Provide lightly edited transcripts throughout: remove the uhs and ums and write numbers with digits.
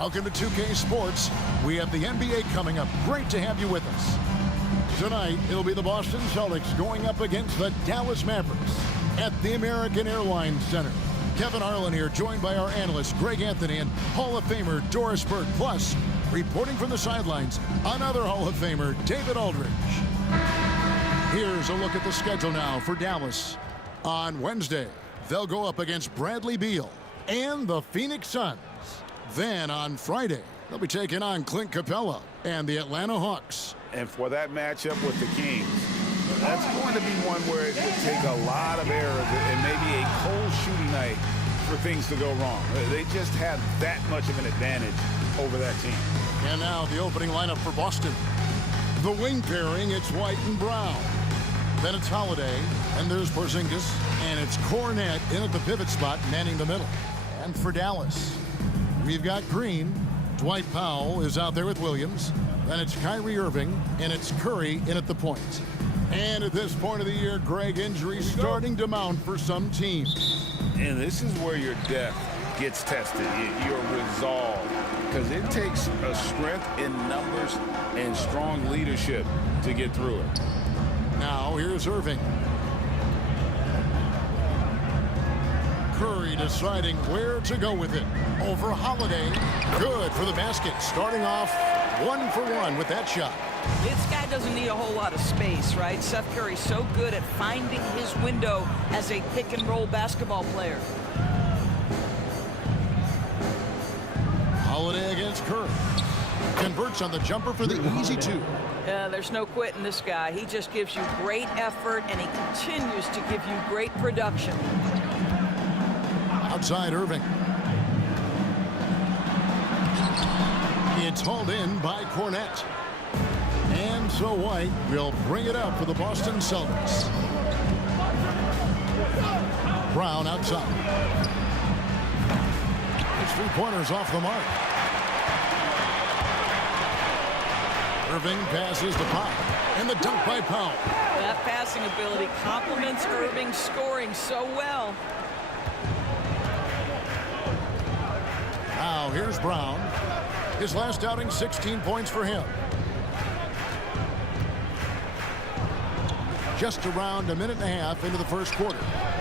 Welcome to 2K Sports. We have the NBA coming up. Great to have you with us. Tonight, it'll be the Boston Celtics going up against the Dallas Mavericks at the American Airlines Center. Kevin Harlan here, joined by our analyst Greg Anthony and Hall of Famer Doris Burke. Plus, reporting from the sidelines, another Hall of Famer, David Aldridge. Here's a look at the schedule now for Dallas. On Wednesday, they'll go up against Bradley Beal and the Phoenix Suns. Then on Friday, they'll be taking on Clint Capella and the Atlanta Hawks. And for that matchup with the Kings, that's going to be one where it would take a lot of errors and maybe a cold shooting night for things to go wrong. They just have that much of an advantage over that team. And now the opening lineup for Boston. The wing pairing, it's White and Brown. Then it's Holiday, and there's Porzingis, and it's Cornet in at the pivot spot, manning the middle. And for Dallas, we've got Green. Dwight Powell is out there with Williams. Then it's Kyrie Irving, and it's Curry in at the point. And at this point of the year, Greg, injuries starting to mount for some teams. And this is where your depth gets tested, your resolve. Because it takes a strength in numbers and strong leadership to get through it. Now, here's Irving. Curry deciding where to go with it. Over Holiday. Good for the basket. Starting off 1 for 1 with that shot. This guy doesn't need a whole lot of space, right? Seth Curry's so good at finding his window as a pick-and-roll basketball player. Holiday against Curry. Converts on the jumper for the easy two. There's no quitting this guy. He just gives you great effort, and he continues to give you great production. Outside Irving. It's hauled in by Cornet. And so White will bring it up for the Boston Celtics. Brown outside. His three-pointers off the mark. Irving passes to Powell. And the dunk by Powell. That passing ability complements Irving's scoring so well. Now here's Brown. His last outing, 16 points for him. Just around a minute and a half into the first quarter.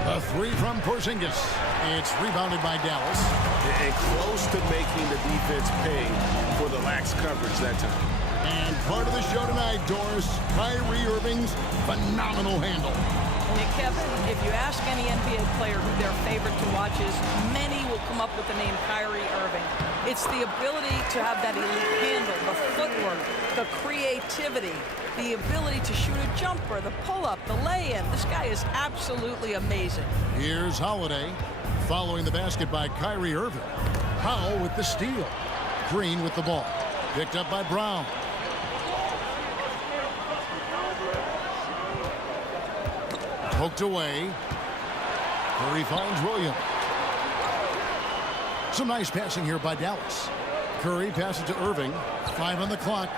A three from Porzingis. It's rebounded by Dallas. And close to making the defense pay for the lax coverage that time. And part of the show tonight, Doris, Kyrie Irving's phenomenal handle. And Kevin, if you ask any NBA player who their favorite to watch is, many will come up with the name Kyrie Irving. It's the ability to have that elite handle, the footwork, the creativity, the ability to shoot a jumper, the pull-up, the lay-in. This guy is absolutely amazing. Here's Holiday following the basket by Kyrie Irving. Powell with the steal. Green with the ball. Picked up by Brown. Poked away. Curry finds Williams. Some nice passing here by Dallas. Curry passes to Irving. 5 on the clock.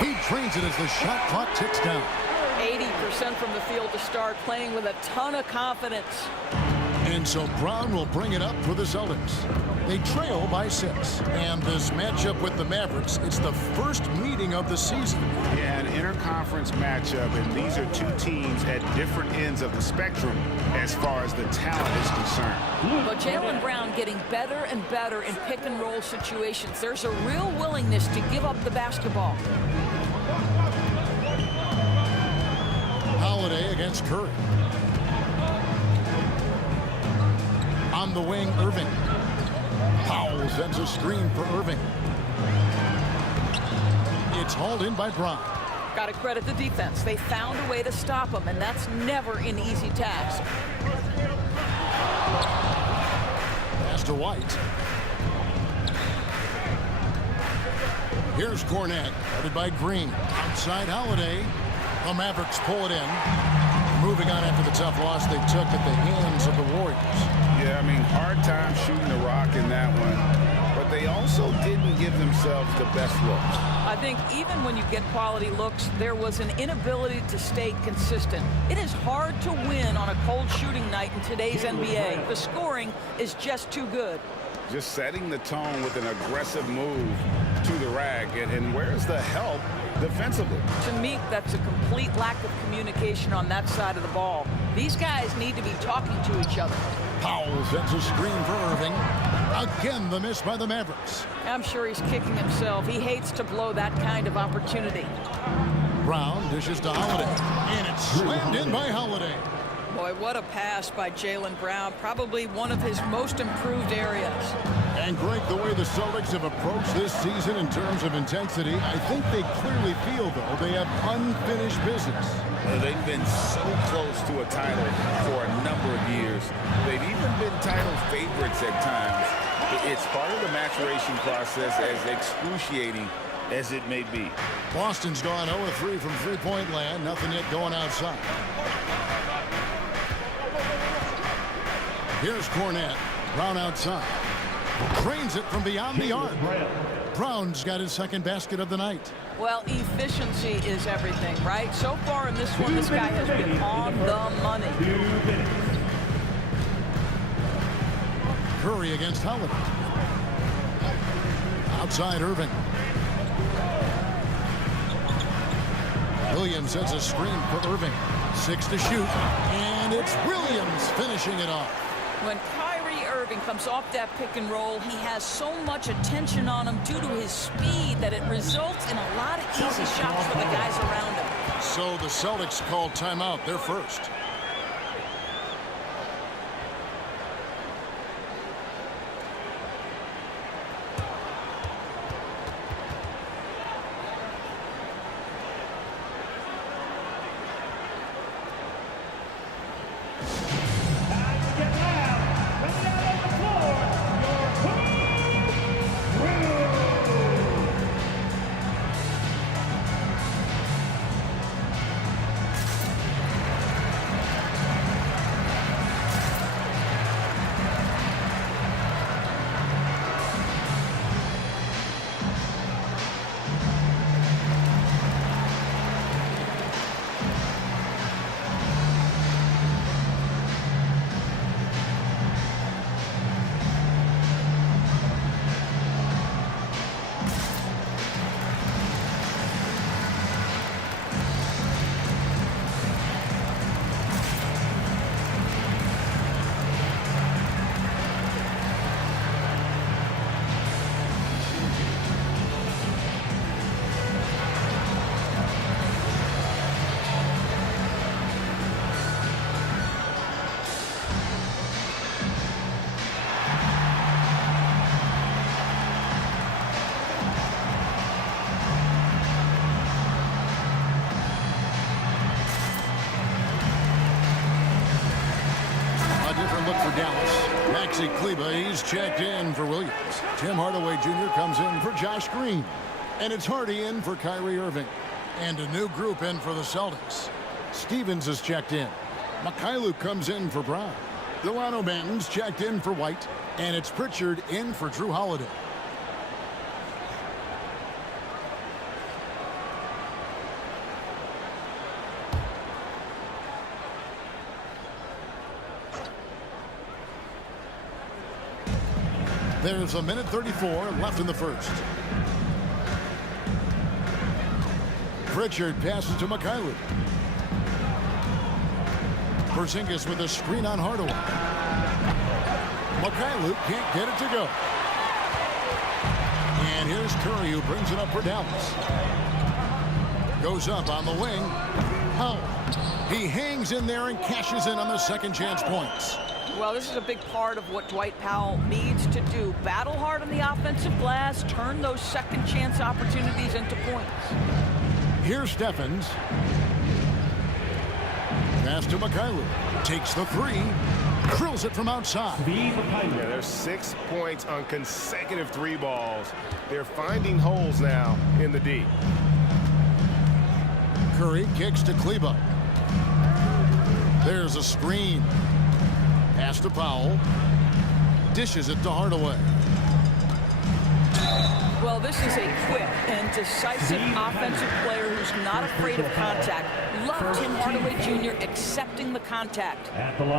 He trains it as the shot clock ticks down. 80% from the field to start, playing with a ton of confidence. And so Brown will bring it up for the Celtics. They trail by 6. And this matchup with the Mavericks, it's the first meeting of the season. Yeah, an interconference matchup, and these are two teams at different ends of the spectrum as far as the talent is concerned. But Jaylen Brown getting better and better in pick-and-roll situations. There's a real willingness to give up the basketball. Holiday against Curry. On the wing, Irving. Powell sends a screen for Irving. It's hauled in by Brown. Got to credit the defense. They found a way to stop him, and that's never an easy task. Pass to White. Here's Cornet, guarded by Green. Outside Holiday. The Mavericks pull it in. Moving on after the tough loss they took at the hands of the Warriors. Yeah, I mean, hard time shooting the rock in that one. But they also didn't didn't give themselves the best looks. I think even when you get quality looks, there was an inability to stay consistent. It is hard to win on a cold shooting night in today's NBA. The scoring is just too good. Just setting the tone with an aggressive move to the rack. And where's the help defensively? To me, that's a complete lack of communication on that side of the ball. These guys need to be talking to each other. Powell sends a screen for Irving. Again, the miss by the Mavericks. I'm sure he's kicking himself. He hates to blow that kind of opportunity. Brown dishes to Holiday, and it's slammed in by Holiday. Boy, what a pass by Jaylen Brown. Probably one of his most improved areas. And Greg, the way the Celtics have approached this season in terms of intensity, I think they clearly feel, though, they have unfinished business. They've been so close to a title for a number of years. They've even been title favorites at times. It's part of the maturation process, as excruciating as it may be. Boston's gone 0-3 from three-point land. Nothing yet going outside. Here's Cornette. Brown outside. Trains it from beyond the arc. Brown's got his second basket of the night. Well, efficiency is everything, right? So far in this one, this guy has been on the money. Curry against Holiday. Outside Irving. Williams sets a screen for Irving. 6 to shoot. And it's Williams finishing it off. When Kyrie Irving comes off that pick and roll, he has so much attention on him due to his speed that it results in a lot of easy shots for the guys around him. So the Celtics called timeout. They're first. He's checked in for Williams. Tim Hardaway Jr. comes in for Josh Green. And it's Hardy in for Kyrie Irving. And a new group in for the Celtics. Stevens is checked in. Mikhailuk comes in for Brown. Delano Banton's checked in for White. And it's Pritchard in for Drew Holiday. There's a minute 34 left in the first. Pritchard passes to Mikhailuk. Porzingis with a screen on Hardaway. Mikhailuk can't get it to go. And here's Curry, who brings it up for Dallas. Goes up on the wing. Powell. He hangs in there and cashes in on the second chance points. Well, this is a big part of what Dwight Powell needs to do. Battle hard on the offensive glass, turn those second chance opportunities into points. Here's Stephens. Pass to Mikhailuk. Takes the three. Drills it from outside. Yeah, there's 6 points on consecutive three balls. They're finding holes now in the D. Curry kicks to Kleba. There's a screen. Pass to Powell. Dishes it to Hardaway. Well, this is a quick and decisive offensive player who's not afraid of contact. Love Tim Hardaway Jr. accepting the contact.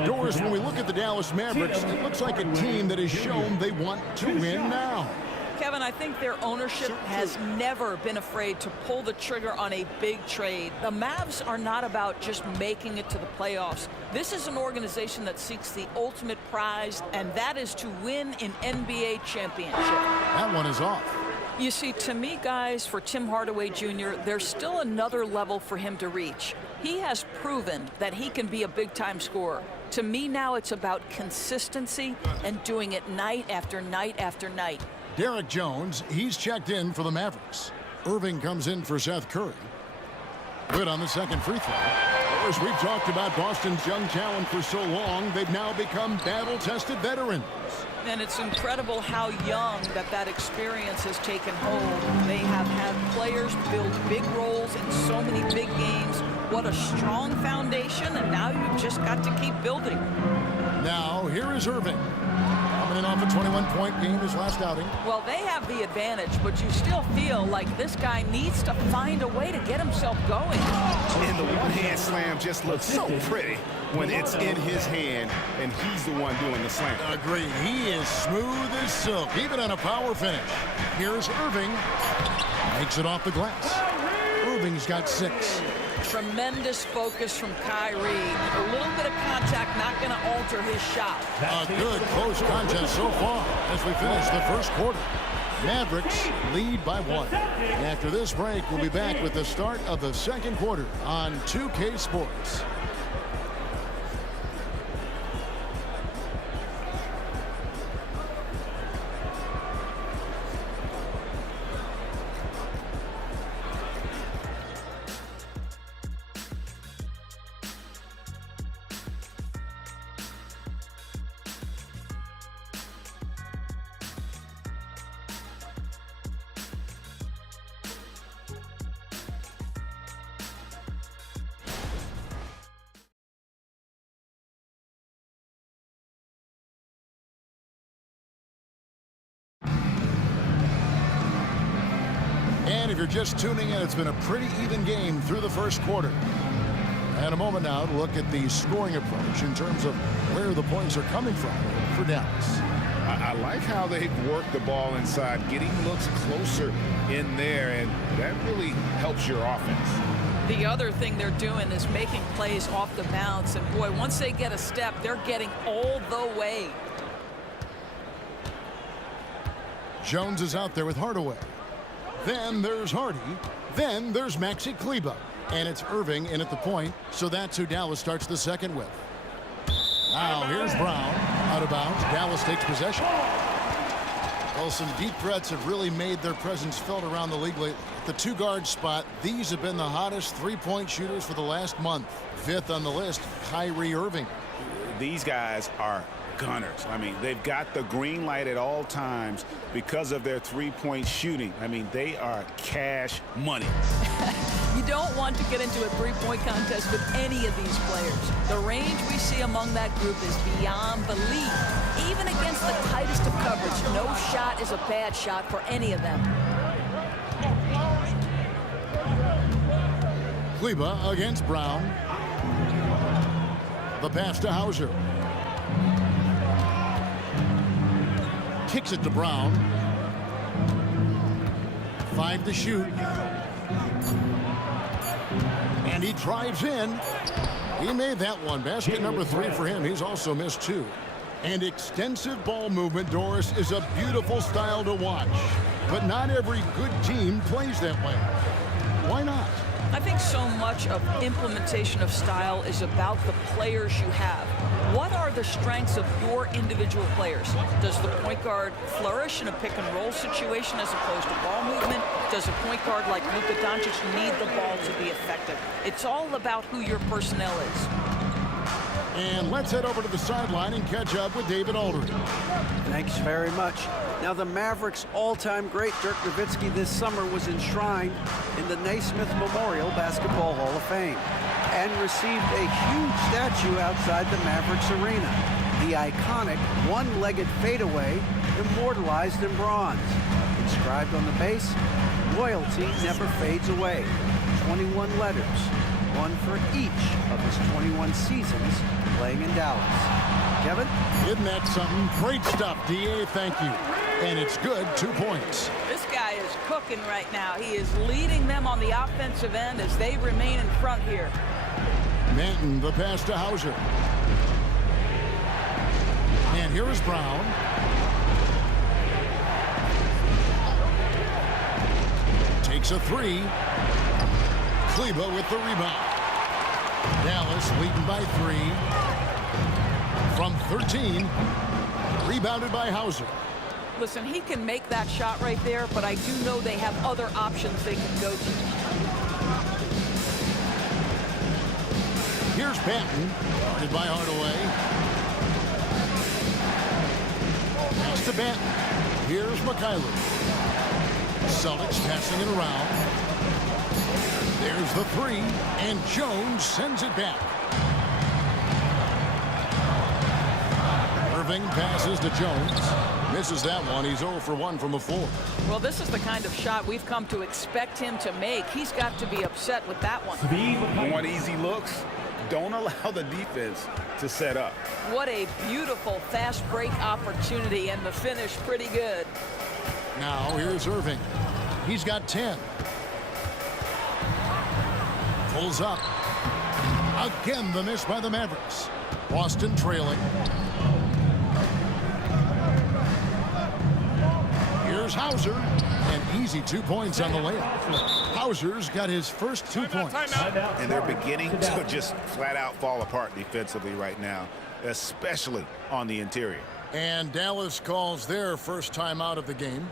Doris, when we look at the Dallas Mavericks, it looks like a team that has shown they want to win now. Kevin, I think their ownership has never been afraid to pull the trigger on a big trade. The Mavs are not about just making it to the playoffs. This is an organization that seeks the ultimate prize, and that is to win an NBA championship. That one is off. You see, to me, guys, for Tim Hardaway Jr., there's still another level for him to reach. He has proven that he can be a big-time scorer. To me now, it's about consistency and doing it night after night after night. Derek Jones, he's checked in for the Mavericks. Irving comes in for Seth Curry. Good on the second free throw. As we've talked about Boston's young talent for so long, they've now become battle-tested veterans. And it's incredible how young that experience has taken hold. They have had players build big roles in so many big games. What a strong foundation, and now you've just got to keep building. Now, here is Irving. Coming in off a 21-point game his last outing. Well, they have the advantage, but you still feel like this guy needs to find a way to get himself going. And the one-hand slam just looks so pretty when it's in his hand and he's the one doing the slam. Agreed. He is smooth as silk, even on a power finish. Here's Irving. Makes it off the glass. Irving's got 6. Tremendous focus from Kyrie. A little bit of contact not going to alter his shot. A good close contest so far as we finish the first quarter. Mavericks lead by 1. And after this break, we'll be back with the start of the second quarter on 2K Sports. And if you're just tuning in, it's been a pretty even game through the first quarter. And a moment now to look at the scoring approach in terms of where the points are coming from for Dallas. I like how they've worked the ball inside, getting looks closer in there, and that really helps your offense. The other thing they're doing is making plays off the bounce, and boy, once they get a step, they're getting all the way. Jones is out there with Hardaway. Then there's Hardy. Then there's Maxi Kleber. And it's Irving in at the point, so that's who Dallas starts the second with. Now here's Brown. Out of bounds. Dallas takes possession. Well, some deep threats have really made their presence felt around the league lately. At the 2-guard spot, these have been the hottest 3-point shooters for the last month. 5th on the list, Kyrie Irving. These guys are gunners. I mean, they've got the green light at all times because of their 3-point shooting. I mean, they are cash money. You don't want to get into a 3-point contest with any of these players. The range we see among that group is beyond belief. Even against the tightest of coverage, no shot is a bad shot for any of them. Kleber against Brown. The pass to Hauser. Kicks it to Brown. 5 to shoot. And he drives in. He made that one. Basket number 3 for him. He's also missed 2. And extensive ball movement, Doris, is a beautiful style to watch. But not every good team plays that way. Why not? I think so much of implementation of style is about the players you have. What are the strengths of your individual players? Does the point guard flourish in a pick-and-roll situation as opposed to ball movement? Does a point guard like Luka Doncic need the ball to be effective? It's all about who your personnel is. And let's head over to the sideline and catch up with David Aldridge. Thanks very much. Now, the Mavericks' all-time great Dirk Nowitzki this summer was enshrined in the Naismith Memorial Basketball Hall of Fame and received a huge statue outside the Mavericks arena. The iconic one-legged fadeaway immortalized in bronze. Inscribed on the base, loyalty never fades away. 21 letters, one for each of his 21 seasons playing in Dallas. Kevin? Isn't that something? Great stuff, D.A. Thank you. And it's good, 2 points. This guy is cooking right now. He is leading them on the offensive end as they remain in front here. Manton, the pass to Hauser. And here is Brown. Takes a three. Kleber with the rebound. Dallas leading by 3. From 13. Rebounded by Hauser. Listen, he can make that shot right there, but I do know they have other options they can go to. Here's Banton, guarded by Hardaway. Pass to Banton. Here's McKaylee. Celtics passing it around. There's the three, and Jones sends it back. Irving passes to Jones. Misses that one. He's 0 for 1 from the floor. Well, this is the kind of shot we've come to expect him to make. He's got to be upset with that one. You want easy looks? Don't allow the defense to set up. What a beautiful fast break opportunity, and the finish pretty good. Now here's Irving. He's got 10. Pulls up. Again, the miss by the Mavericks. Boston trailing. Here's Hauser. An easy 2 points on the layup. Hauser's got his first 2 points. And they're beginning to just flat out fall apart defensively right now, especially on the interior. And Dallas calls their first time out of the game.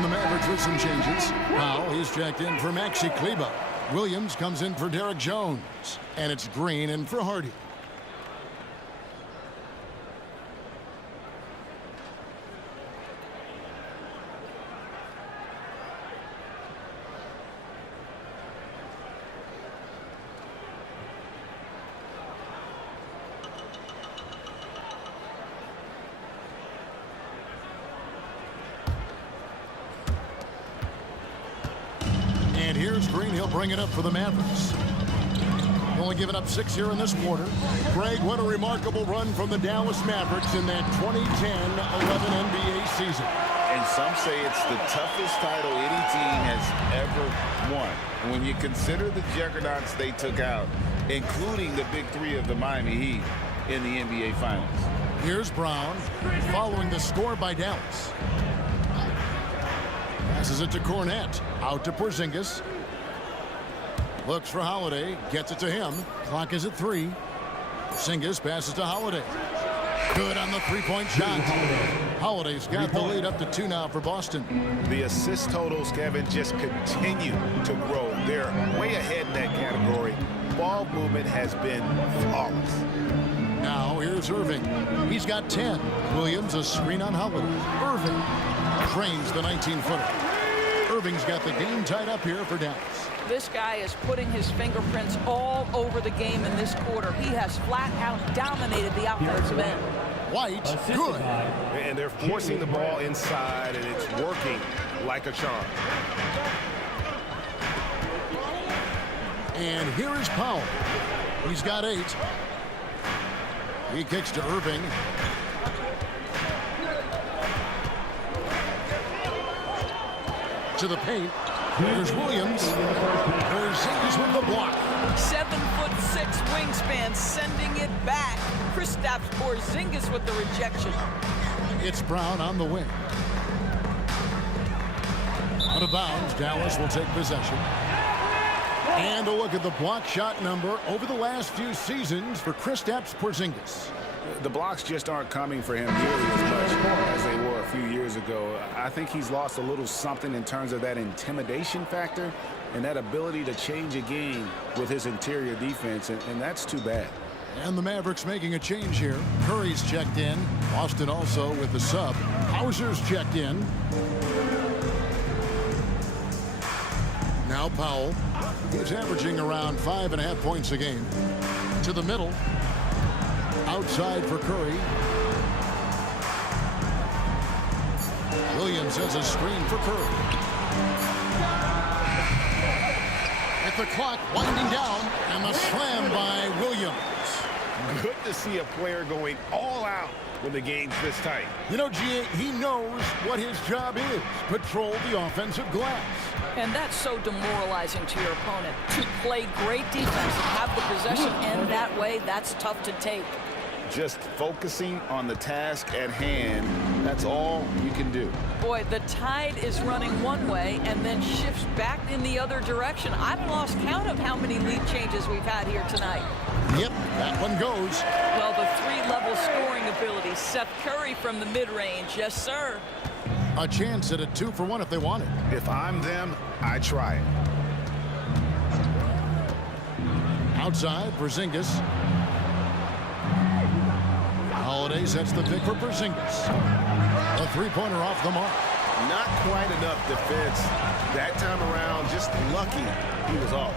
The Mavericks with some changes. Powell, he's checked in for Maxi Kleber. Williams comes in for Derek Jones. And it's Green in for Hardy. And here's Green. He'll bring it up for the Mavericks. Only giving up 6 here in this quarter. Greg, what a remarkable run from the Dallas Mavericks in that 2010-11 NBA season. And some say it's the toughest title any team has ever won. When you consider the juggernauts they took out, including the big three of the Miami Heat in the NBA Finals. Here's Brown following the score by Dallas. Passes it to Cornette. Out to Porzingis. Looks for Holiday. Gets it to him. Clock is at 3. Porzingis passes to Holiday. Good on the three-point shot. Holiday's got the lead up to 2 now for Boston. The assist totals, Kevin, just continue to grow. They're way ahead in that category. Ball movement has been flawless. Now here's Irving. He's got 10. Williams a screen on Holiday. Irving drains the 19-footer. Irving's got the game tied up here for Dallas. This guy is putting his fingerprints all over the game in this quarter. He has flat out dominated the offensive end. White, good. And they're forcing the ball inside, and it's working like a charm. And here is Powell. He's got 8. He kicks to Irving. To the paint. Here's Williams. Porzingis with the block. 7'6" wingspan, sending it back. Kristaps Porzingis with the rejection. It's Brown on the wing. Out of bounds, Dallas will take possession. And a look at the block shot number over the last few seasons for Kristaps Porzingis. The blocks just aren't coming for him nearly as much as they were a few years ago. I think he's lost a little something in terms of that intimidation factor and that ability to change a game with his interior defense, and that's too bad. And the Mavericks making a change here. Curry's checked in. Boston also with the sub. Hauser's checked in. Now Powell. He's averaging around 5.5 points a game. To the middle. Outside for Curry. Williams has a screen for Curry. At the clock winding down, and the slam by Williams. Good to see a player going all out when the game's this tight. You know, G.A., he knows what his job is. Patrol the offensive glass. And that's so demoralizing to your opponent. To play great defense and have the possession end that way, that's tough to take. Just focusing on the task at hand, that's all you can do. Boy, the tide is running one way and then shifts back in the other direction. I've lost count of how many lead changes we've had here tonight. Yep, that one goes. Well, the 3-level scoring ability. Seth Curry from the mid-range. Yes, sir. A chance at a 2-for-1 if they want it. If I'm them, I try it. Outside, Porzingis. Holiday sets the pick for Porzingis. A 3-pointer off the mark. Not quite enough defense that time around. Just lucky he was off.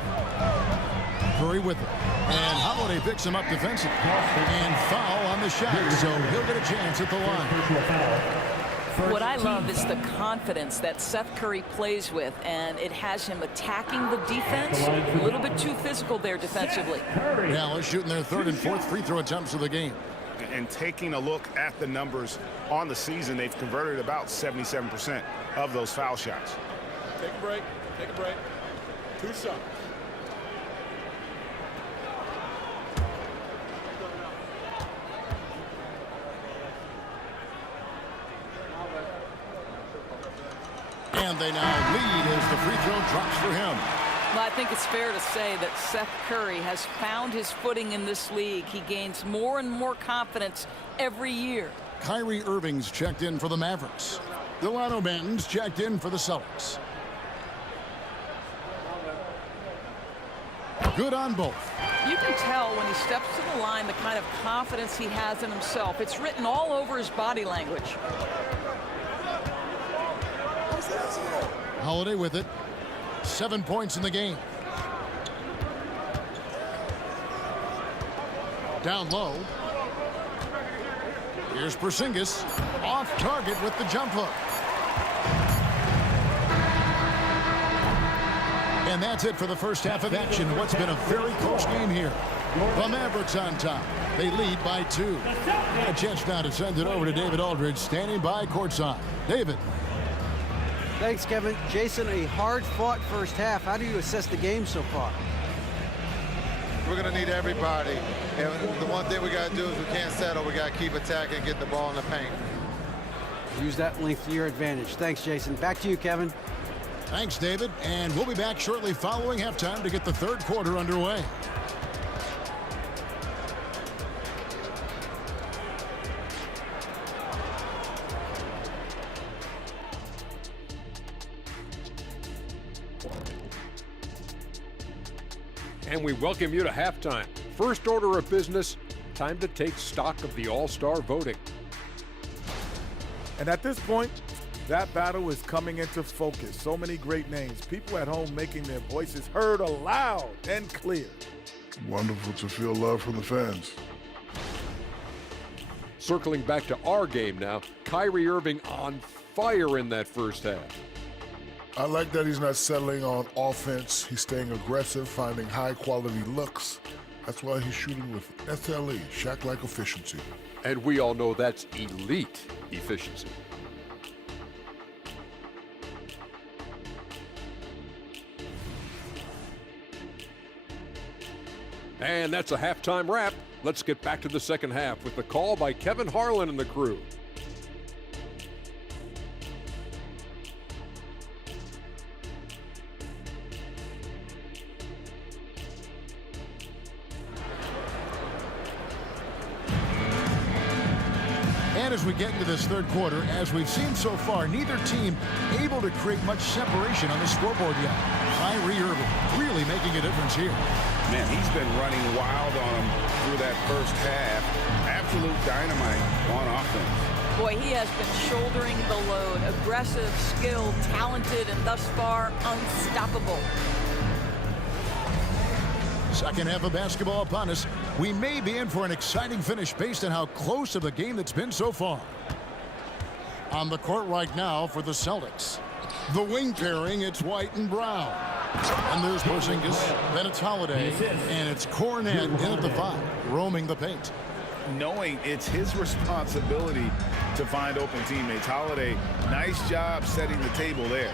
Curry with it. And Holiday picks him up defensively. And foul on the shot, so he'll get a chance at the line. What I love is the confidence that Seth Curry plays with, and it has him attacking the defense. A little bit too physical there defensively. Dallas shooting their 3rd and 4th free throw attempts of the game. And taking a look at the numbers on the season, they've converted about 77% of those foul shots. Take a break. Take a break. 2 shots. And they now lead as the free throw drops for him. Well, I think it's fair to say that Seth Curry has found his footing in this league. He gains more and more confidence every year. Kyrie Irving's checked in for the Mavericks. Delano Banton's checked in for the Celtics. Good on both. You can tell when he steps to the line the kind of confidence he has in himself. It's written all over his body language. Holiday with it. 7 points in the game. Down low. Here's Porzingis. Off target with the jump hook. And that's it for the first half of action. What's been a very close game here. The Mavericks on top. They lead by 2. A chance now to send it over to David Aldridge, standing by courtside. David. Thanks, Kevin. Jason, a hard-fought first half. How do you assess the game so far? We're going to need everybody. And the one thing we got to do is we can't settle. We got to keep attacking and get the ball in the paint. Use that length to your advantage. Thanks, Jason. Back to you, Kevin. Thanks, David. And we'll be back shortly following halftime to get the 3rd quarter underway. And we welcome you to halftime. First order of business, time to take stock of the All-Star voting. And at this point, That battle is coming into focus. So many great names. People at home making their voices heard aloud and clear. Wonderful to feel love from the fans. Circling back to our game now, Kyrie Irving on fire in that first half. I like that he's not settling on offense. He's staying aggressive, finding high-quality looks. That's why he's shooting with SLE, Shaq-like efficiency. And we all know that's elite efficiency. And that's a halftime wrap. Let's get back to the second half with the call by Kevin Harlan and the crew. And as we get into this third quarter, as we've seen so far, neither team able to create much separation on the scoreboard yet. Kyrie Irving really making a difference here. Man, he's been running wild on him through that first half. Absolute dynamite on offense. Boy, he has been shouldering the load. Aggressive, skilled, talented, and thus far unstoppable. Second half of basketball upon us. We may be in for an exciting finish based on how close of a game that's been so far. On the court right now for the Celtics. The wing pairing, it's White and Brown. And there's Porzingis, then it's Holiday, and it's Cornet in at the 5, roaming the paint. Knowing it's his responsibility to find open teammates. Holiday, nice job setting the table there.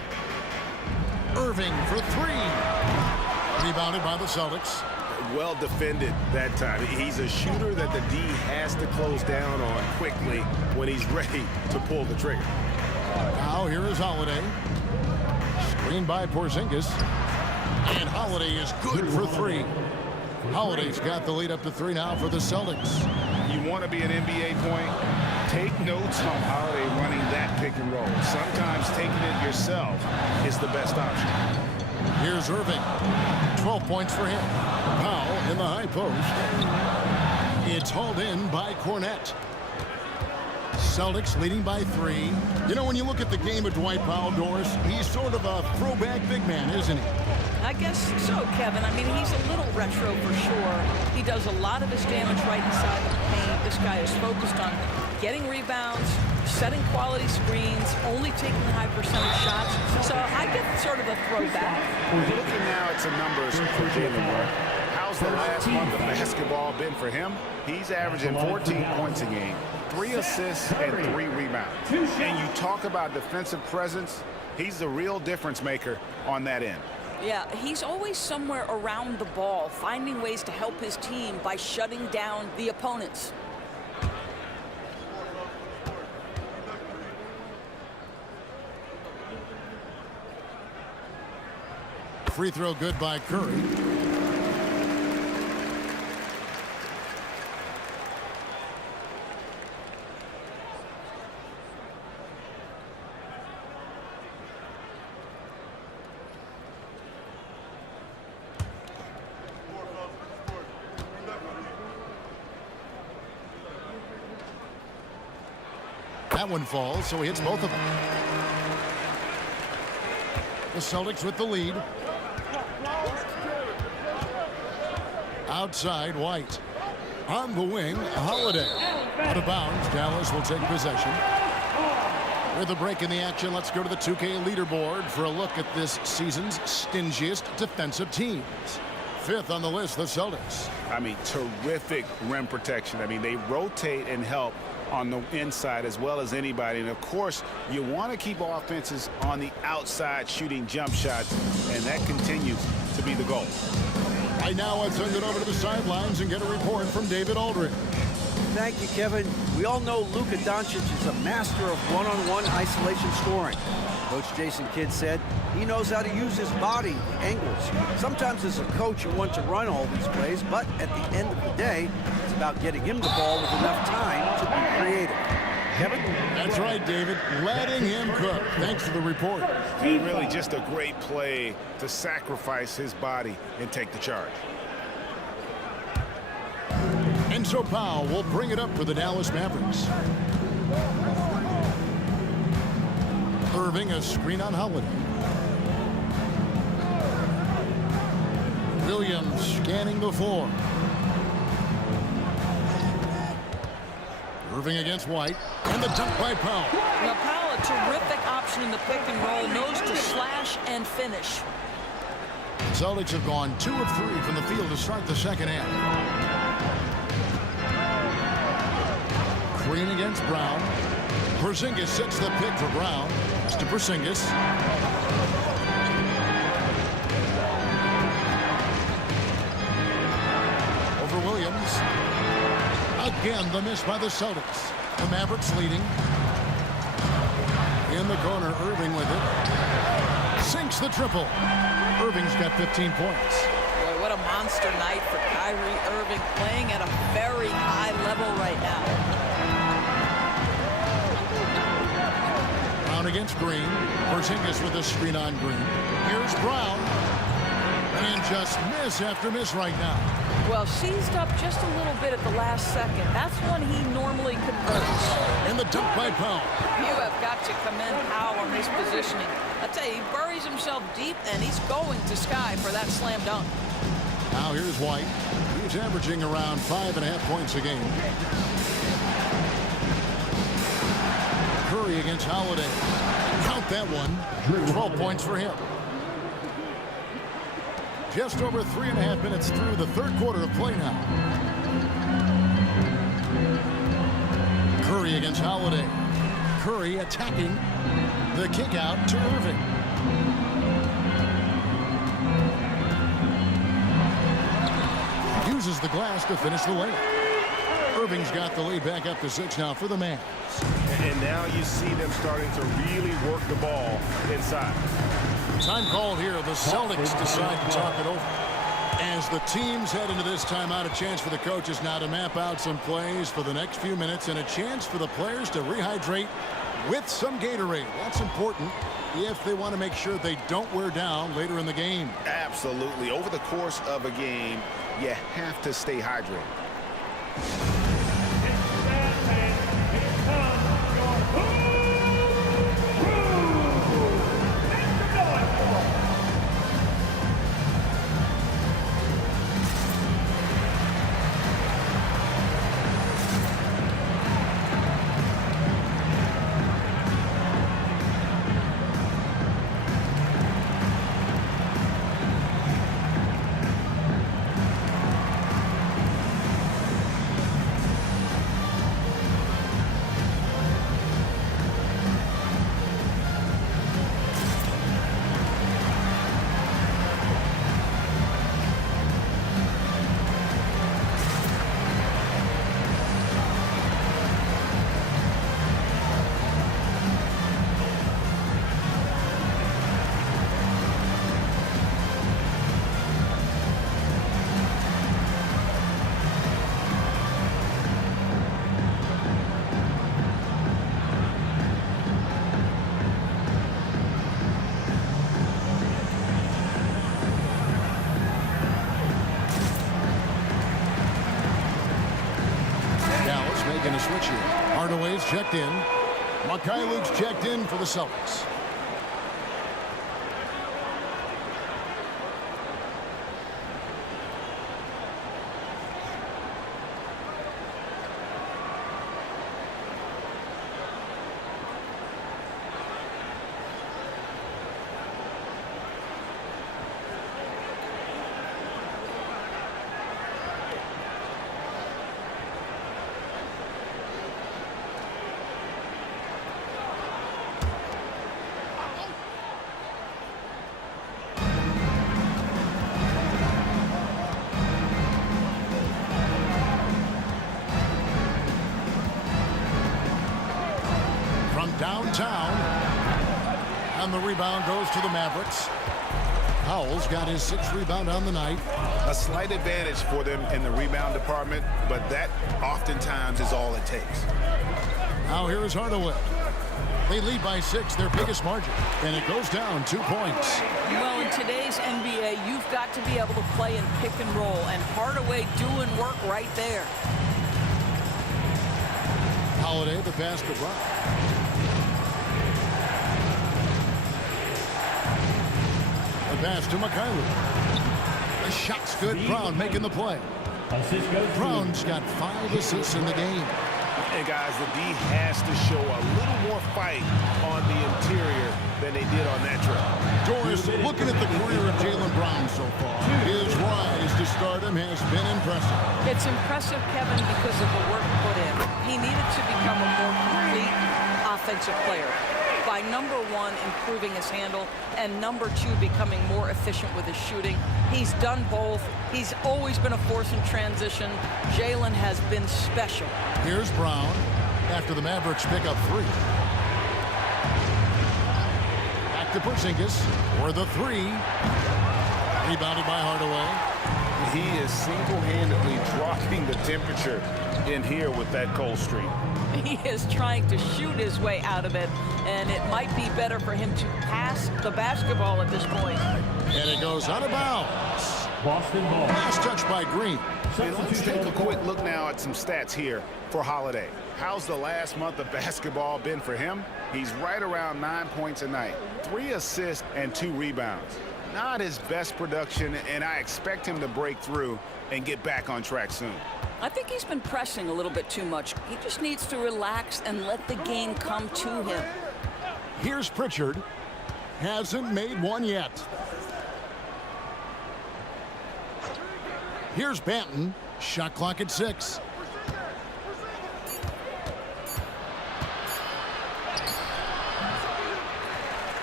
Irving for 3. Rebounded by the Celtics. Well defended that time. He's a shooter that the D has to close down on quickly when he's ready to pull the trigger. Now here is Holiday. Screened by Porzingis. And Holiday is good for 3. Holiday's got the lead up to 3 now for the Celtics. You want to be an NBA point? Take notes on Holiday running that pick and roll. Sometimes taking it yourself is the best option. Here's Irving. 12 points for him. Powell in the high post. It's hauled in by Cornet. Celtics leading by 3. You know, when you look at the game of Dwight Powell, Doris, he's sort of a throwback big man, isn't he? I guess so, Kevin. I mean, he's a little retro for sure. He does a lot of his damage right inside the paint. This guy is focused on getting rebounds, setting quality screens, only taking high percentage shots. So I get sort of a throwback. Looking now at some numbers for Jalen Moore. How's the last month of basketball been for him? He's averaging 14 points a game, 3 assists, and 3 rebounds. And you talk about defensive presence, he's the real difference maker on that end. Yeah, he's always somewhere around the ball, finding ways to help his team by shutting down the opponents. Free throw good by Curry. That one falls, so he hits both of them. The Celtics with the lead. Outside, White. On the wing, Holiday. Out of bounds, Dallas will take possession. With a break in the action, let's go to the 2K leaderboard for a look at this season's stingiest defensive teams. 5th on the list, the Celtics. I mean, terrific rim protection. I mean, they rotate and help on the inside as well as anybody. And, of course, you want to keep offenses on the outside shooting jump shots, and that continues to be the goal. Right now, let's send it over to the sidelines and get a report from David Aldridge. Thank you, Kevin. We all know Luka Doncic is a master of one-on-one isolation scoring. Coach Jason Kidd said he knows how to use his body, angles. Sometimes as a coach you want to run all these plays, but at the end of the day, it's about getting him the ball with enough time to be creative. Kevin? That's right, David. Letting him cook. Thanks for the report. And really just a great play to sacrifice his body and take the charge. And so Powell will bring it up for the Dallas Mavericks. Irving, a screen on Holiday. Williams scanning the floor. Irving against White, and the dunk by Powell. Now Powell, a terrific option in the pick and roll, knows to slash and finish. Celtics have gone 2 of 3 from the field to start the second half. Green against Brown. Porzingis sets the pick for Brown. It's to Porzingis. Over Williams. Again, the miss by the Celtics. The Mavericks leading. In the corner, Irving with it. Sinks the triple. Irving's got 15 points. Boy, what a monster night for Kyrie Irving, playing at a very high level right now. Brown against Green. Porzingis with a screen on Green. Here's Brown. And just miss after miss right now. Well, seized up just a little bit at the last second. That's when he normally converts. And the dunk by Powell. You have got to commend Powell on his positioning. I tell you, he buries himself deep, and he's going to sky for that slam dunk. Now here's White. He's averaging around 5.5 points a game. Curry against Holiday. Count that one. 12 points for him. Just over 3.5 minutes through the third quarter of play now. Curry against Holiday. Curry attacking. The kick out to Irving. Uses the glass to finish the layup. Irving's got the lead back up to 6 now for the Mavs. And now you see them starting to really work the ball inside. Time called here. The Celtics decide to talk it over. As the teams head into this timeout, a chance for the coaches now to map out some plays for the next few minutes and a chance for the players to rehydrate with some Gatorade. That's important if they want to make sure they don't wear down later in the game. Absolutely. Over the course of a game, you have to stay hydrated. Making a switch here. Hardaway's checked in. Mikhailuk's checked in for the Celtics. Downtown, and the rebound goes to the Mavericks. Powell's got his 6th rebound on the night. A slight advantage for them in the rebound department, but that oftentimes is all it takes. Now here is Hardaway. They lead by 6, their biggest margin, and it goes down 2 points. Well, in today's NBA, you've got to be able to play in pick and roll, and Hardaway doing work right there. Holiday, the pass to Brown. pass to Mikhailuk. The shot's good. Brown making the play. Brown's got 5 assists in the game. And guys, the D has to show a little more fight on the interior than they did on that trip. Doris, looking at the career of Jaylen Brown so far, his rise to stardom has been impressive. It's impressive, Kevin, because of the work put in. He needed to become a more complete offensive player by, number 1, improving his handle, and number 2, becoming more efficient with his shooting. He's done both. He's always been a force in transition. Jaylen has been special. Here's Brown after the Mavericks pick up 3. Back to Porzingis for the 3. Rebounded by Hardaway. He is single-handedly dropping the temperature in here with that cold streak. He is trying to shoot his way out of it, and it might be better for him to pass the basketball at this point. And it goes out of bounds. Boston ball. Last touch by Green. And let's take a quick look now at some stats here for Holiday. How's the last month of basketball been for him? He's right around 9 points a night, 3 assists and 2 rebounds. Not his best production, and I expect him to break through and get back on track soon. I think he's been pressing a little bit too much. He just needs to relax and let the game come to him. Here's Pritchard. Hasn't made one yet. Here's Banton. Shot clock at 6.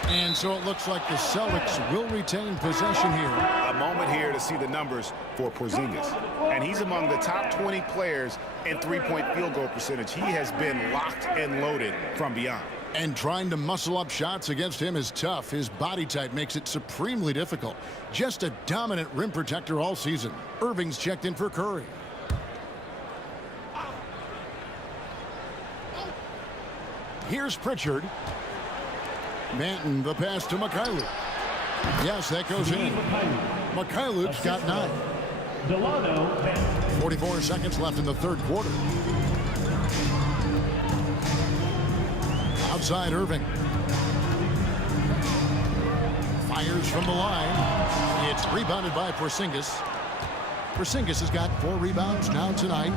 And so it looks like the Celtics will retain possession here. A moment here to see the numbers for Porzingis. And he's among the top 20 players in three-point field goal percentage. He has been locked and loaded from beyond. And trying to muscle up shots against him is tough. His body type makes it supremely difficult. Just a dominant rim protector all season. Irving's checked in for Curry. Here's Pritchard. Banton, the pass to Mikhailuk. Yes, that goes in. Mikhailuk's got 9. 44 seconds left in the third quarter. Outside Irving. Fires from the line. It's rebounded by Porzingis. Porzingis has got 4 rebounds now tonight.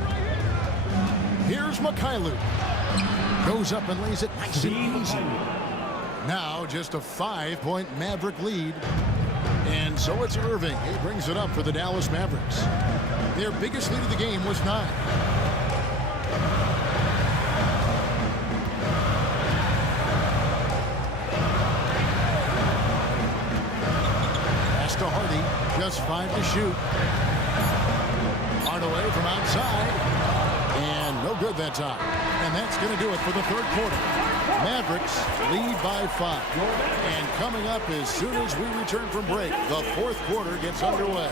Here's Mikhailuk. Goes up and lays it nice and easy. Now just a 5-point Maverick lead. And so it's Irving. He brings it up for the Dallas Mavericks. Their biggest lead of the game was 9. Pass to Hardy. Just 5 to shoot. Hardaway from outside. And no good that time. And that's going to do it for the third quarter. Mavericks lead by 5. And coming up as soon as we return from break, the fourth quarter gets underway.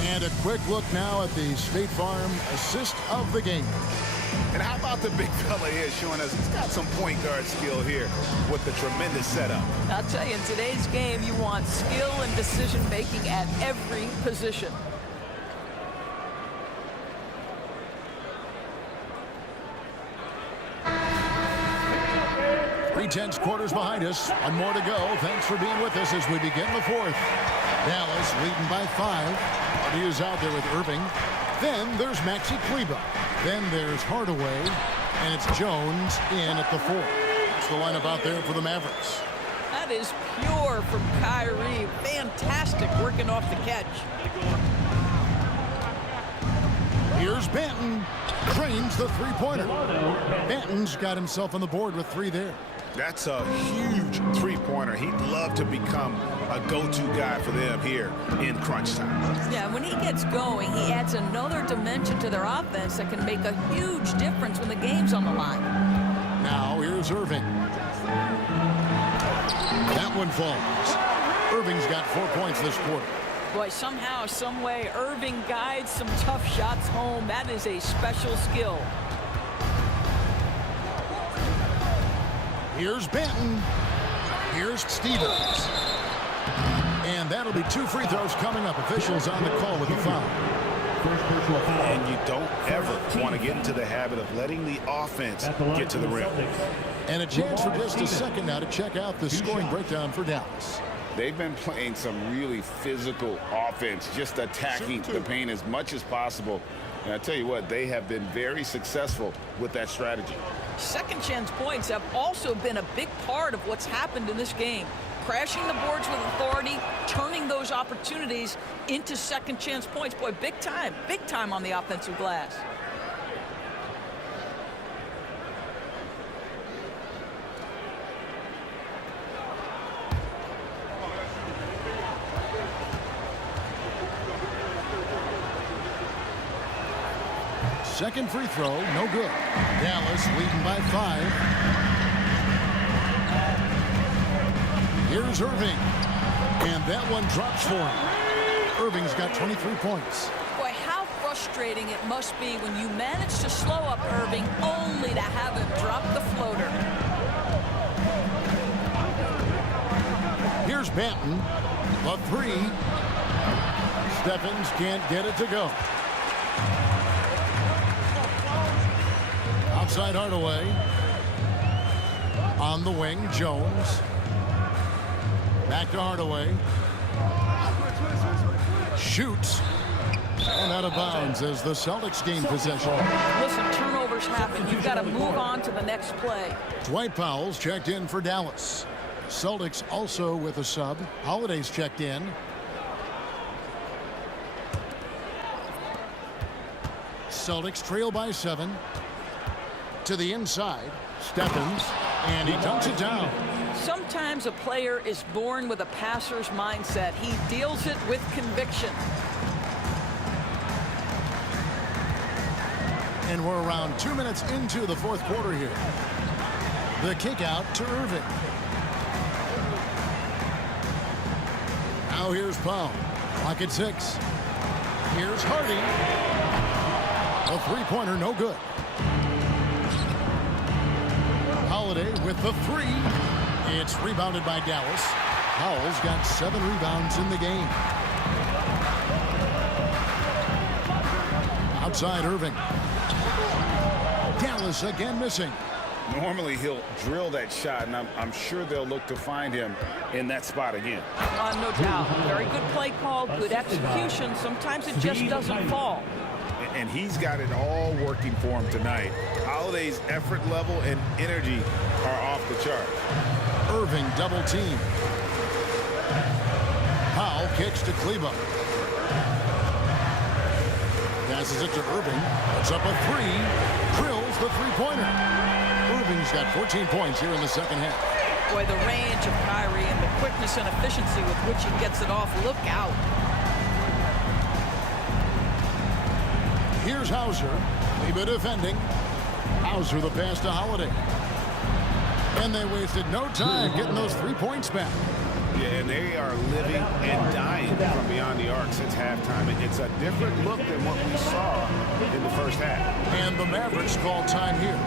And a quick look now at the State Farm assist of the game. And how about the big fella here showing us he's got some point guard skill here with the tremendous setup. I'll tell you, in today's game, you want skill and decision-making at every position. Three-tenths quarters behind us. One more to go. Thanks for being with us as we begin the fourth. Dallas leading by 5. Hardy is out there with Irving. Then there's Maxi Kleber. Then there's Hardaway. And it's Jones in at the 4. That's the lineup out there for the Mavericks. That is pure from Kyrie. Fantastic working off the catch. Here's Banton. Trains the three-pointer. Banton's got himself on the board with 3 there. That's a huge three-pointer. He'd love to become a go-to guy for them here in crunch time. Yeah, when he gets going, he adds another dimension to their offense that can make a huge difference when the game's on the line. Now here's Irving. That one falls. Irving's got 4 points this quarter. Boy, somehow, some way, Irving guides some tough shots home. That is a special skill. Here's Banton. Here's Stevens. And that'll be 2 free throws coming up. Officials on the call with a foul. And you don't ever want to get into the habit of letting the offense get to the rim. And a chance for just a second now to check out the scoring breakdown for Dallas. They've been playing some really physical offense, just attacking the paint as much as possible. And I tell you what, they have been very successful with that strategy. Second chance points have also been a big part of what's happened in this game. Crashing the boards with authority, turning those opportunities into second chance points. Boy, big time on the offensive glass. Second free throw, no good. Dallas leading by 5. Here's Irving. And that one drops for him. Irving's got 23 points. Boy, how frustrating it must be when you manage to slow up Irving only to have him drop the floater. Here's Banton. A 3. Stephens can't get it to go. Outside Hardaway. On the wing, Jones. Back to Hardaway. Shoots. And out of bounds as the Celtics gain possession. Listen, turnovers happen. You've got to move on to the next play. Dwight Powell's checked in for Dallas. Celtics also with a sub. Holiday's checked in. Celtics trail by 7. To the inside. Stephens. And he dunks it down. Sometimes a player is born with a passer's mindset. He deals it with conviction. And we're around 2 minutes into the fourth quarter here. The kick out to Irving. Now here's Powell. Clock at 6. Here's Hardy. A three-pointer, no good. Holiday with the 3. It's rebounded by Dallas. Powell's got 7 rebounds in the game. Outside Irving. Dallas again missing. Normally he'll drill that shot, and I'm sure they'll look to find him in that spot again. No doubt. Very good play call, good execution. Sometimes it just doesn't fall. And he's got it all working for him tonight. Holiday's effort level and energy are off the chart. Irving double team. Powell kicks to Kleba. Passes it to Irving. Puts up a 3. Drills the three-pointer. Irving's got 14 points here in the second half. Boy, the range of Kyrie and the quickness and efficiency with which he gets it off. Look out. Here's Hauser. Kleba defending. Hauser the pass to Holiday. And they wasted no time getting those 3 points back. Yeah, and they are living and dying from beyond the arc since halftime. It's a different look than what we saw in the first half. And the Mavericks call time here.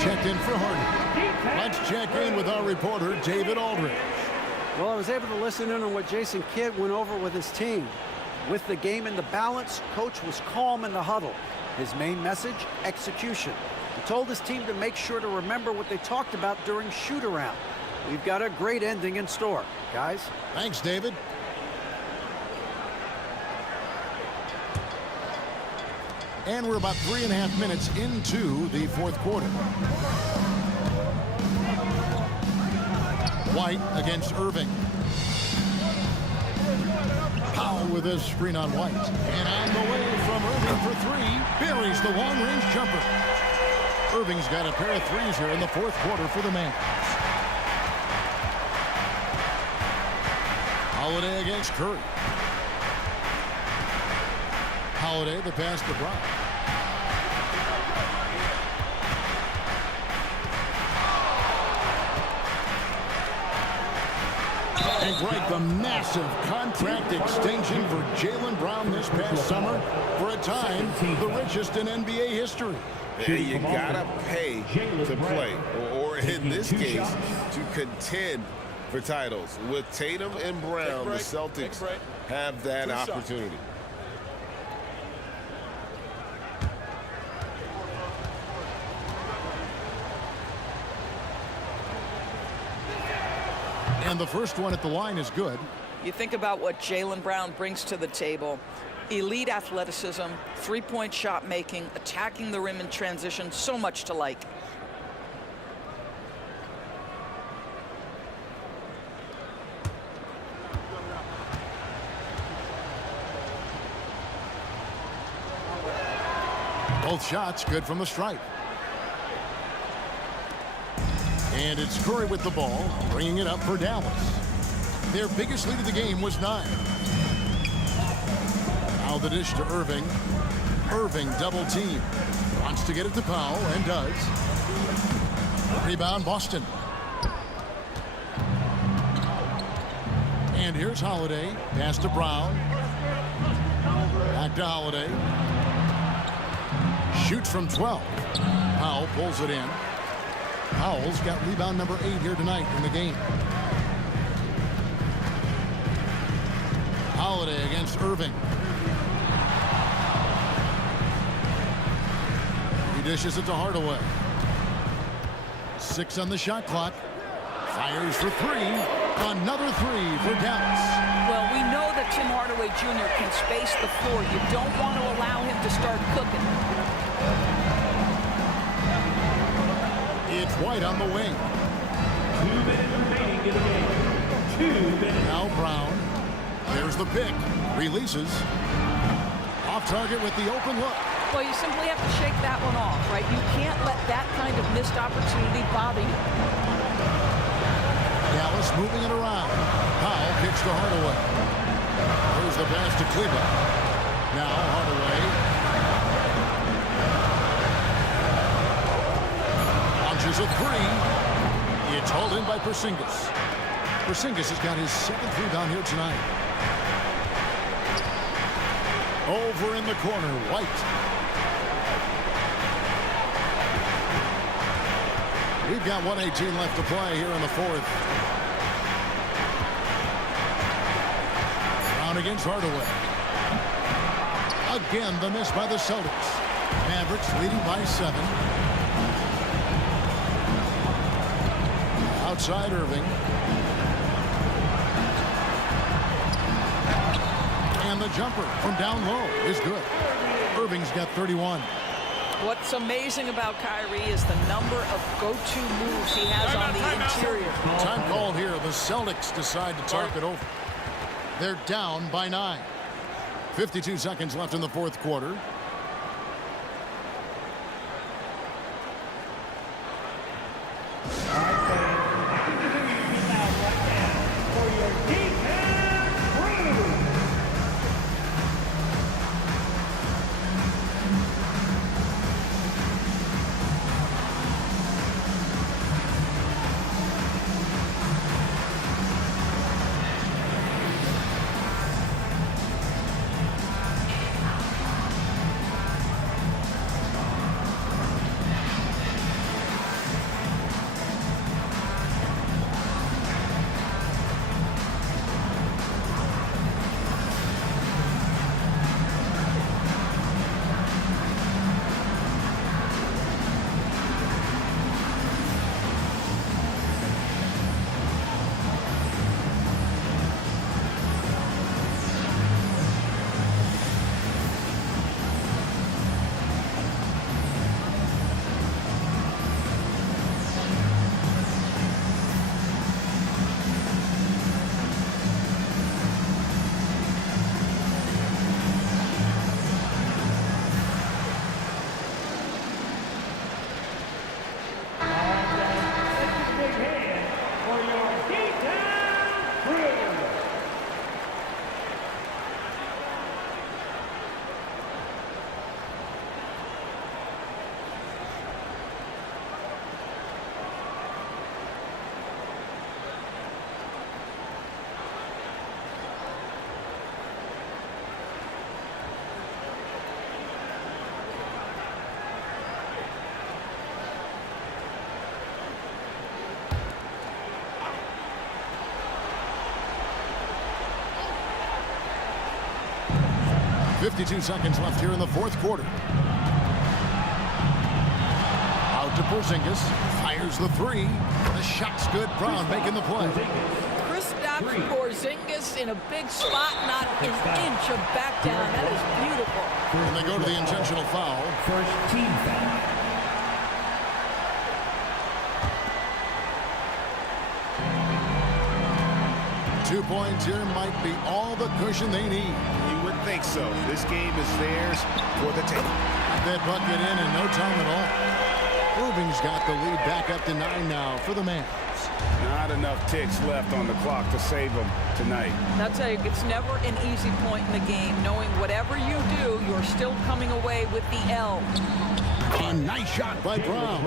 checked in for Harden. Let's check in with our reporter, David Aldridge. Well, I was able to listen in on what Jason Kidd went over with his team. With the game in the balance, Coach was calm in the huddle. His main message, execution. He told his team to make sure to remember what they talked about during shoot-around. We've got a great ending in store, guys. Thanks, David. And we're about 3.5 minutes into the fourth quarter. White against Irving. Powell with a screen on White. And on the way from Irving for three. Buries the long-range jumper. Irving's got a pair of threes here in the fourth quarter for the Mavericks. Holiday against Curry. Holiday, the pass to Brown. And Greg, the massive contract extension for Jaylen Brown this past summer, for a time the richest in NBA history. Yeah, you gotta pay to play, or in this case, to contend for titles. With Tatum and Brown, the Celtics have that opportunity. And the first one at the line is good. You think about what Jaylen Brown brings to the table. Elite athleticism, three-point shot making, attacking the rim in transition, so much to like. Both shots good from the stripe. And it's Curry with the ball, bringing it up for Dallas. Their biggest lead of the game was 9. Now the dish to Irving. Irving double team. Wants to get it to Powell, and does. Rebound Boston. And here's Holiday. Pass to Brown. Back to Holiday. Shoots from 12. Powell pulls it in. Powell's got rebound number 8 here tonight in the game. Holiday against Irving. He dishes it to Hardaway. 6 on the shot clock. Fires for 3. Another 3 for Dallas. Well, we know that Tim Hardaway Jr. can space the floor. You don't want to allow him to start cooking. It's White on the wing. 2 minutes remaining in the game. 2 minutes. Now Brown. There's the pick. Releases. Off target with the open look. Well, you simply have to shake that one off, right? You can't let that kind of missed opportunity bother you. Dallas moving it around. Powell kicks to Hardaway. There's the pass to Cleveland. Now Hardaway. Launches a 3. It's hauled in by Porzingis. Porzingis has got his 7th rebound here tonight. Over in the corner, White. We've got 1:18 left to play here in the fourth. Brown against Hardaway. Again, the miss by the Celtics. Mavericks leading by 7. Outside Irving. And the jumper from down low is good. Irving's got 31. What's amazing about Kyrie is the number of go-to moves he has on the interior. Time called here. The Celtics decide to talk it over. They're down by 9. 52 seconds left in the fourth quarter. 52 seconds left here in the fourth quarter. Out to Porzingis. Fires the three. The shot's good. Brown making the play. Chris Porzingis in a big spot, not an inch of back down. That is beautiful. And they go to the intentional foul. First team foul. Two points here might be all the cushion they need. You would think so. This game is theirs for the taking. That bucket in no time at all. Irving's got the lead back up to 9 now for the Mavs. Not enough ticks left on the clock to save them tonight. I'll tell you, it's never an easy point in the game, knowing whatever you do, you're still coming away with the L. A nice shot by Brown.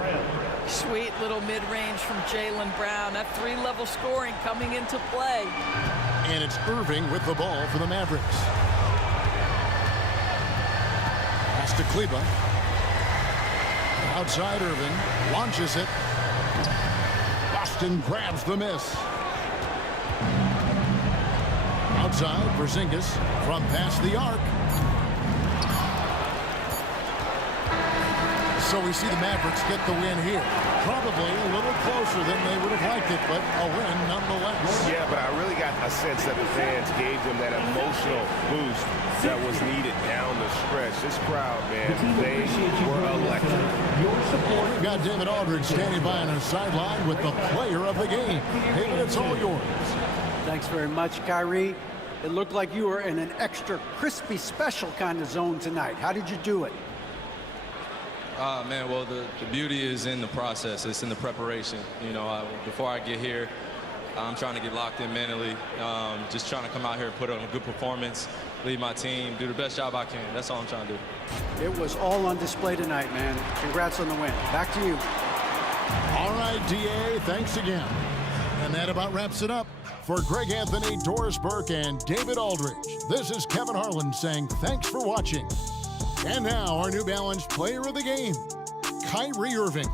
Sweet little mid-range from Jaylen Brown. That three-level scoring coming into play. And it's Irving with the ball for the Mavericks. Pass to Kleba. Outside Irving. Launches it. Boston grabs the miss. Outside, Porzingis from past the arc. So we see the Mavericks get the win here. Probably a little closer than they would have liked it, but a win nonetheless. Yeah, but I really got a sense that the fans gave them that emotional boost that was needed down the stretch. This crowd, man, they were electric. We've got David Aldridge standing by on our sideline with the player of the game. David, it's all yours. Thanks very much, Kyrie. It looked like you were in an extra crispy special kind of zone tonight. How did you do it? Man, well, the beauty is in the process. It's in the preparation. You know, before I get here, I'm trying to get locked in mentally, just trying to come out here and put on a good performance, lead my team, do the best job I can. That's all I'm trying to do. It was all on display tonight, man. Congrats on the win. Back to you. All right, DA, thanks again. And that about wraps it up. For Greg Anthony, Doris Burke, and David Aldridge, this is Kevin Harlan saying thanks for watching. And now, our New Balance player of the game, Kyrie Irving.